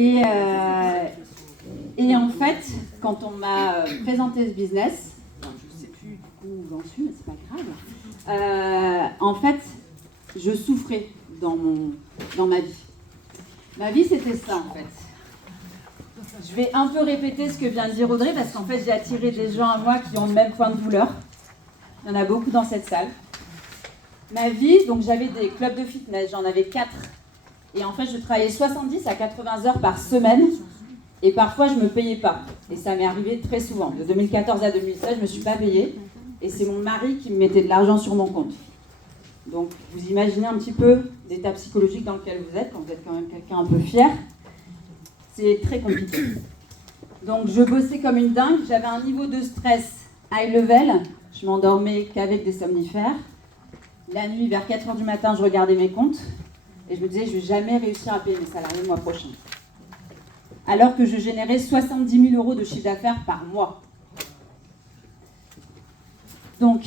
Et en fait, quand on m'a présenté ce business, je ne sais plus du coup où j'en suis, mais c'est pas grave. En fait, je souffrais dans ma vie. Ma vie, c'était ça en fait. Je vais un peu répéter ce que vient de dire Audrey, parce qu'en fait, j'ai attiré des gens à moi qui ont le même point de douleur. Il y en a beaucoup dans cette salle. Ma vie, donc j'avais des clubs de fitness, j'en avais 4. Et en fait, je travaillais 70 à 80 heures par semaine. Et parfois, je ne me payais pas. Et ça m'est arrivé très souvent. De 2014 à 2016, je ne me suis pas payée. Et c'est mon mari qui me mettait de l'argent sur mon compte. Donc, vous imaginez un petit peu l'état psychologique dans lequel vous êtes, quand vous êtes quand même quelqu'un un peu fier. C'est très compliqué. Donc, je bossais comme une dingue. J'avais un niveau de stress high level. Je m'endormais qu'avec des somnifères. La nuit, vers 4h du matin, je regardais mes comptes. Et je me disais, je ne vais jamais réussir à payer mes salariés le mois prochain. Alors que je générais 70 000 € de chiffre d'affaires par mois. Donc,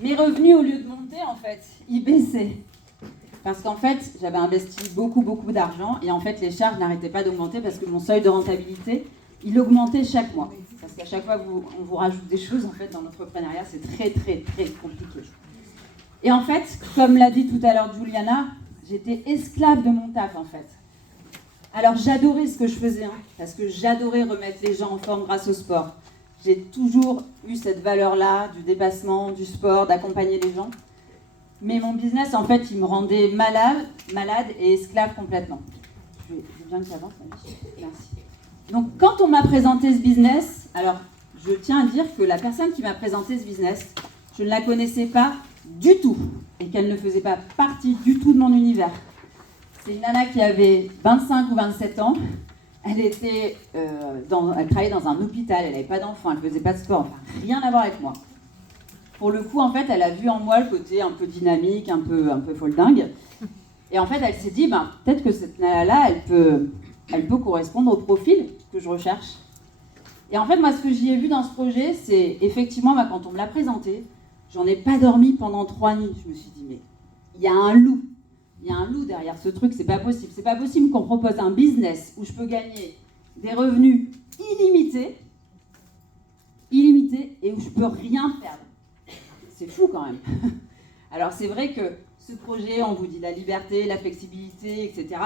mes revenus, au lieu de monter, en fait, ils baissaient. Parce qu'en fait, j'avais investi beaucoup d'argent et en fait, les charges n'arrêtaient pas d'augmenter parce que mon seuil de rentabilité, il augmentait chaque mois. Parce qu'à chaque fois on vous rajoute des choses, en fait, dans l'entrepreneuriat, c'est très compliqué. Et en fait, comme l'a dit tout à l'heure Juliana, j'étais esclave de mon taf, en fait. Alors, j'adorais ce que je faisais, parce que j'adorais remettre les gens en forme grâce au sport. J'ai toujours eu cette valeur-là, du dépassement, du sport, d'accompagner les gens. Mais mon business, en fait, il me rendait malade et esclave complètement. Je veux bien que tu avances, merci. Donc, quand on m'a présenté ce business, alors, je tiens à dire que la personne qui m'a présenté ce business, je ne la connaissais pas du tout et qu'elle ne faisait pas partie du tout de mon univers. C'est une nana qui avait 25 ou 27 ans. Elle travaillait dans un hôpital, elle n'avait pas d'enfant, elle ne faisait pas de sport, enfin, rien à voir avec moi. Pour le coup, en fait, elle a vu en moi le côté un peu dynamique, un peu folle dingue. Et en fait, elle s'est dit, peut-être que cette nana-là, elle peut correspondre au profil que je recherche. Et en fait, moi, ce que j'y ai vu dans ce projet, c'est effectivement, quand on me l'a présenté, j'en ai pas dormi pendant 3 nuits. Je me suis dit, mais il y a un loup. Il y a un loup derrière ce truc, c'est pas possible. C'est pas possible qu'on propose un business où je peux gagner des revenus illimités et où je peux rien perdre. C'est fou quand même. Alors c'est vrai que ce projet, on vous dit la liberté, la flexibilité, etc.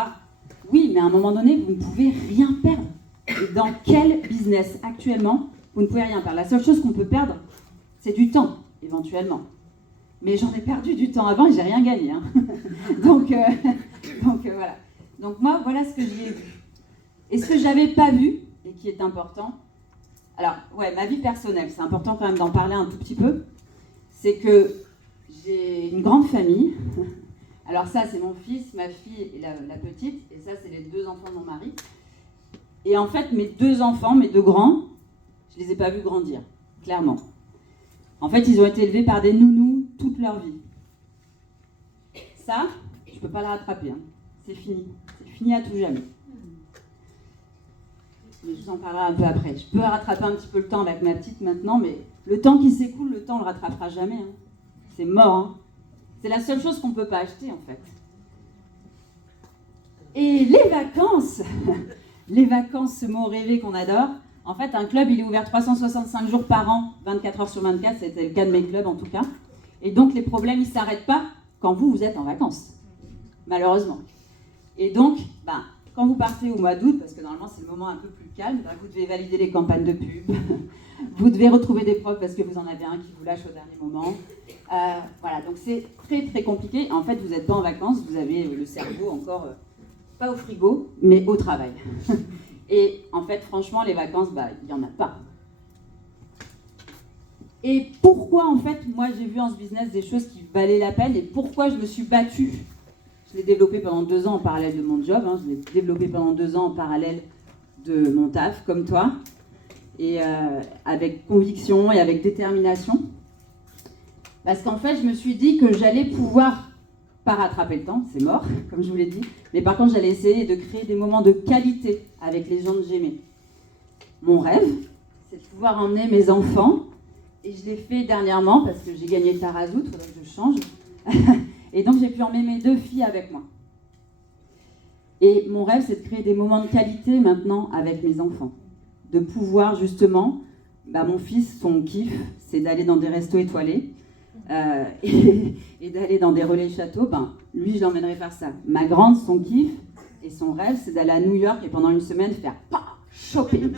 Oui, mais à un moment donné, vous ne pouvez rien perdre. Et dans quel business actuellement, vous ne pouvez rien perdre? La seule chose qu'on peut perdre, c'est du temps, éventuellement. Mais j'en ai perdu du temps avant et j'ai rien gagné. Donc voilà. Donc moi, voilà ce que j'ai vu. Et ce que j'avais pas vu, et qui est important, alors, ma vie personnelle, c'est important quand même d'en parler un tout petit peu, c'est que j'ai une grande famille. Alors ça, c'est mon fils, ma fille et la petite, et ça, c'est les 2 enfants de mon mari. Et en fait, mes 2 enfants, mes 2 grands, je les ai pas vus grandir, clairement. En fait, ils ont été élevés par des nounous toute leur vie. Ça, je peux pas le rattraper. C'est fini. C'est fini à tout jamais. Mais je vous en parlerai un peu après. Je peux rattraper un petit peu le temps avec ma petite maintenant, mais le temps qui s'écoule, le temps on le rattrapera jamais. C'est mort. C'est la seule chose qu'on ne peut pas acheter, en fait. Et les vacances, ce mot rêvé qu'on adore. En fait, un club, il est ouvert 365 jours par an, 24 heures sur 24, c'était le cas de mes clubs en tout cas. Et donc, les problèmes, ils ne s'arrêtent pas quand vous êtes en vacances, malheureusement. Et donc, quand vous partez au mois d'août, parce que normalement, c'est le moment un peu plus calme, vous devez valider les campagnes de pub, vous devez retrouver des profs parce que vous en avez un qui vous lâche au dernier moment. Voilà, donc c'est très compliqué. En fait, vous n'êtes pas en vacances, vous avez le cerveau encore, pas au frigo, mais au travail. Et en fait, franchement, les vacances, il n'y en a pas. Et pourquoi, en fait, moi, j'ai vu en ce business des choses qui valaient la peine et pourquoi je me suis battue. Je l'ai développé pendant 2 ans en parallèle de mon job. Je l'ai développé pendant 2 ans en parallèle de mon taf, comme toi. Et avec conviction et avec détermination. Parce qu'en fait, je me suis dit que j'allais pouvoir, pas rattraper le temps, c'est mort, comme je vous l'ai dit, mais par contre, j'allais essayer de créer des moments de qualité avec les gens que j'aimais. Mon rêve, c'est de pouvoir emmener mes enfants, et je l'ai fait dernièrement, parce que j'ai gagné le Tarazout, il faudrait que je change, et donc j'ai pu emmener mes 2 filles avec moi. Et mon rêve, c'est de créer des moments de qualité maintenant avec mes enfants. De pouvoir justement, mon fils, son kiff, c'est d'aller dans des restos étoilés et d'aller dans des relais châteaux. Lui, je l'emmènerai faire ça. Ma grande, son kiff et son rêve, c'est d'aller à New York et pendant une semaine faire shopping.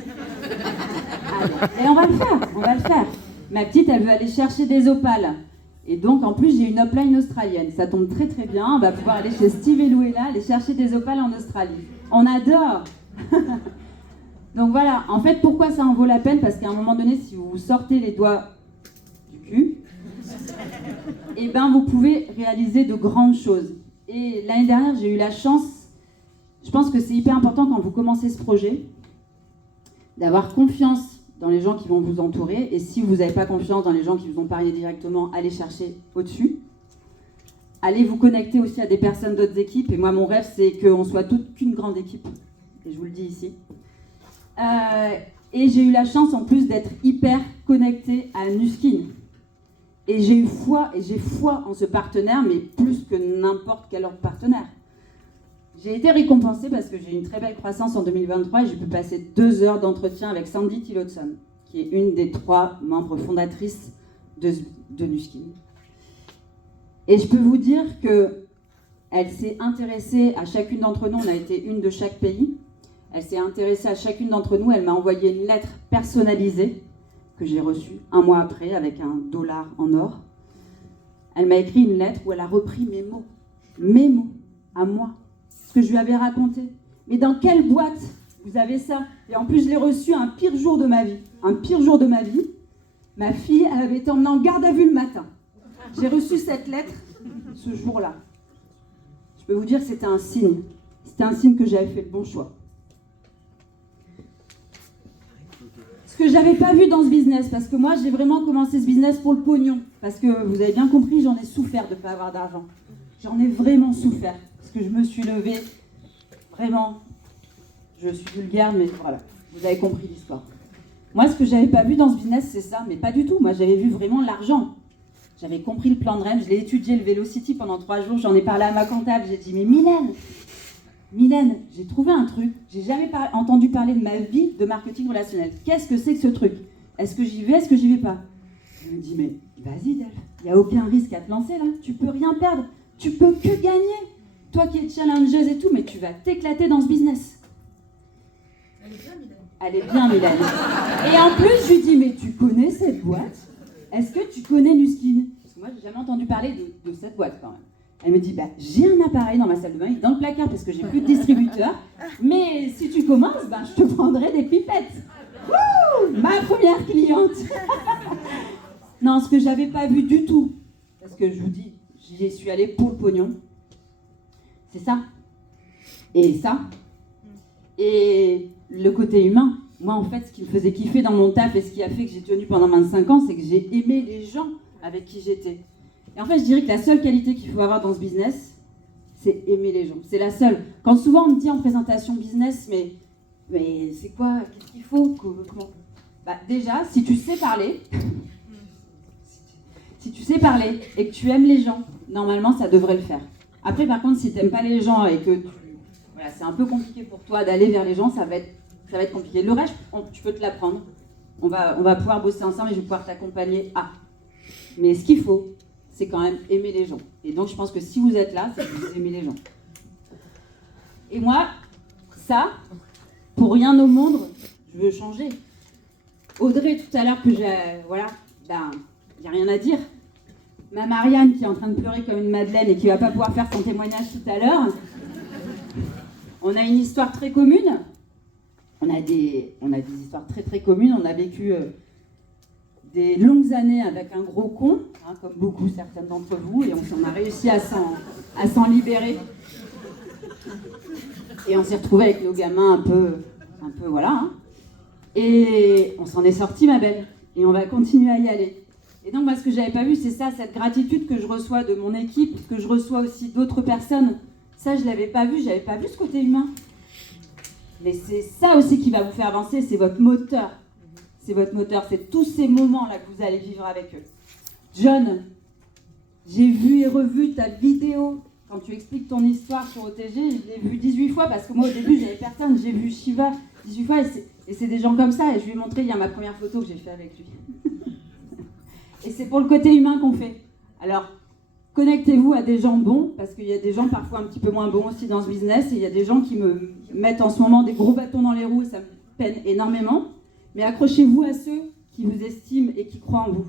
Allez. Et on va le faire. Ma petite, elle veut aller chercher des opales. Et donc, en plus, j'ai une upline australienne. Ça tombe très très bien. On va pouvoir aller chez Steve et Louella, aller chercher des opales en Australie. On adore. Donc voilà, en fait, pourquoi ça en vaut la peine? Parce qu'à un moment donné, si vous vous sortez les doigts du cul, vous pouvez réaliser de grandes choses. Et l'année dernière, j'ai eu la chance, je pense que c'est hyper important quand vous commencez ce projet, d'avoir confiance dans les gens qui vont vous entourer. Et si vous n'avez pas confiance dans les gens qui vous ont parlé directement, allez chercher au-dessus. Allez vous connecter aussi à des personnes d'autres équipes. Et moi, mon rêve, c'est qu'on soit toute qu'une grande équipe. Et je vous le dis ici. Et j'ai eu la chance, en plus, d'être hyper connectée à Nuskin. Et j'ai foi en ce partenaire, mais plus que n'importe quel autre partenaire. J'ai été récompensée parce que j'ai eu une très belle croissance en 2023 et j'ai pu passer 2 heures d'entretien avec Sandy Tillotson, qui est une des 3 membres fondatrices de Nuskin. Et je peux vous dire qu'elle s'est intéressée à chacune d'entre nous, on a été une de chaque pays, elle s'est intéressée à chacune d'entre nous, elle m'a envoyé une lettre personnalisée que j'ai reçue 1 mois après avec un dollar en or. Elle m'a écrit une lettre où elle a repris mes mots à moi. Que je lui avais raconté. Mais dans quelle boîte vous avez ça? Et en plus, je l'ai reçu un pire jour de ma vie. Un pire jour de ma vie. Ma fille, elle avait été emmenée en garde à vue le matin. J'ai reçu cette lettre ce jour-là. Je peux vous dire que c'était un signe. C'était un signe que j'avais fait le bon choix. Ce que j'avais pas vu dans ce business, parce que moi, j'ai vraiment commencé ce business pour le pognon. Parce que vous avez bien compris, j'en ai souffert de ne pas avoir d'argent. J'en ai vraiment souffert. Que je me suis levée, vraiment, je suis vulgaire, mais voilà, vous avez compris l'histoire. Moi, ce que j'avais pas vu dans ce business, c'est ça, mais pas du tout. Moi, j'avais vu vraiment l'argent. J'avais compris le plan de REM, je l'ai étudié, le Velocity, pendant 3 jours, j'en ai parlé à ma comptable, j'ai dit, mais Mylène, j'ai trouvé un truc, j'ai jamais entendu parler de ma vie de marketing relationnel. Qu'est-ce que c'est que ce truc? Est-ce que j'y vais, est-ce que j'y vais pas? Je me dis, mais vas-y, Delph, il n'y a aucun risque à te lancer là, tu peux rien perdre, tu peux que gagner. Toi qui es challengeuse et tout, mais tu vas t'éclater dans ce business. Elle est bien, Mylène. Et en plus, je lui dis, mais tu connais cette boîte? Est-ce que tu connais Nuskin? Parce que moi, j'ai jamais entendu parler de cette boîte quand même. Elle me dit, j'ai un appareil dans ma salle de bain, il est dans le placard parce que j'ai plus de distributeur. Mais si tu commences, je te prendrai des pipettes. Wouh, ma première cliente. Non, ce que j'avais pas vu du tout, parce que je vous dis, j'y suis allée pour le pognon. C'est ça. Et ça. Et le côté humain. Moi, en fait, ce qui me faisait kiffer dans mon taf et ce qui a fait que j'ai tenu pendant 25 ans, c'est que j'ai aimé les gens avec qui j'étais. Et en fait, je dirais que la seule qualité qu'il faut avoir dans ce business, c'est aimer les gens. C'est la seule. Quand souvent on me dit en présentation business, mais c'est quoi? Qu'est-ce qu'il faut? Comment? Déjà, si tu sais parler, et que tu aimes les gens, normalement, ça devrait le faire. Après, par contre, si tu n'aimes pas les gens et que c'est un peu compliqué pour toi d'aller vers les gens, ça va être compliqué. Le reste, tu peux te l'apprendre. On va pouvoir bosser ensemble et je vais pouvoir t'accompagner à. Mais ce qu'il faut, c'est quand même aimer les gens. Et donc, je pense que si vous êtes là, c'est que vous aimez les gens. Et moi, ça, pour rien au monde, je veux changer. Audrey, tout à l'heure, il n'y a rien à dire. Ma Marianne qui est en train de pleurer comme une madeleine et qui va pas pouvoir faire son témoignage tout à l'heure. On a une histoire très commune. On a des histoires très très communes. On a vécu des longues années avec un gros con, comme beaucoup certains d'entre vous, et on a réussi à s'en libérer. Et on s'est retrouvés avec nos gamins un peu voilà. Et on s'en est sortis, ma belle. Et on va continuer à y aller. Et donc, moi, ce que je n'avais pas vu, c'est ça, cette gratitude que je reçois de mon équipe, que je reçois aussi d'autres personnes. Ça, je ne l'avais pas vu, je n'avais pas vu ce côté humain. Mais c'est ça aussi qui va vous faire avancer, c'est votre moteur. C'est votre moteur, c'est tous ces moments-là que vous allez vivre avec eux. John, j'ai vu et revu ta vidéo quand tu expliques ton histoire sur OTG, je l'ai vu 18 fois, parce que moi, au début, j'avais personne. J'ai vu Shiva 18 fois, et c'est des gens comme ça. Et je lui ai montré, il y a ma première photo que j'ai fait avec lui. Et c'est pour le côté humain qu'on fait. Alors, connectez-vous à des gens bons, parce qu'il y a des gens parfois un petit peu moins bons aussi dans ce business, et il y a des gens qui me mettent en ce moment des gros bâtons dans les roues, et ça me peine énormément. Mais accrochez-vous à ceux qui vous estiment et qui croient en vous.